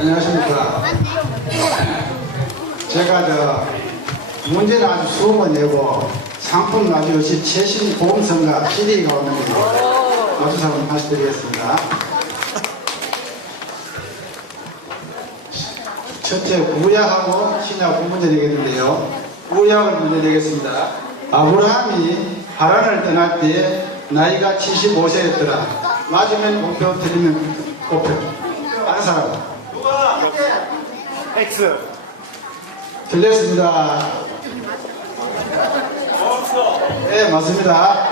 안녕하십니까. 제가 저 문제는 아주 수업을 내고 상품 아주 역시 최신 보험성과 CD가 오는데 마주사 한번 다시 드리겠습니다. 첫째 구약하고 신약 문제 내겠는데요. 구약을 문제 내겠습니다. 아브라함이 하란을 떠날 때 나이가 75세였더라. 맞으면 목표 드리면 목표. 다른 사람. X. 틀렸습니다. 네, 맞습니다.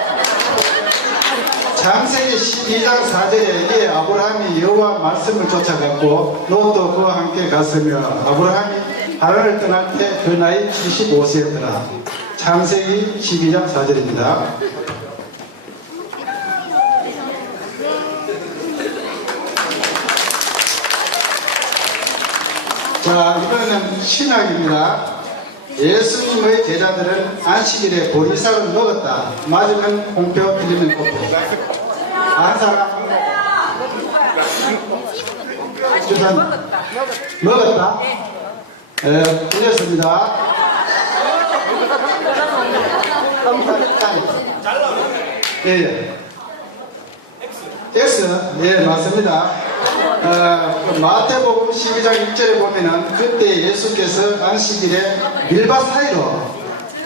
창세기 12장 4절에 이에 아브라함이 여호와 말씀을 쫓아갔고 롯도 그와 함께 갔으며 아브라함이 하란을 떠날 때 그 나이 75세였더라. 창세기 12장 4절입니다. 자, 이번에는 신학입니다. 예수님의 제자들은 안식일에 보리쌀을 먹었다. 맞으면 공표 드리면 공표. 안 사람? 주산 먹었다. 네, 틀렸습니다. 예, 예. X, 예, 맞습니다. 어, 그 마태복음 12장 1절에 보면은 그때 예수께서 안식일에 밀밭 사이로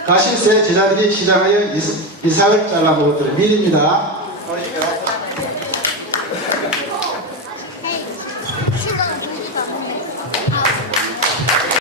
가실 새 제자들이 시장하여 이삭- 이삭을 잘라 먹었더라. 밀입니다.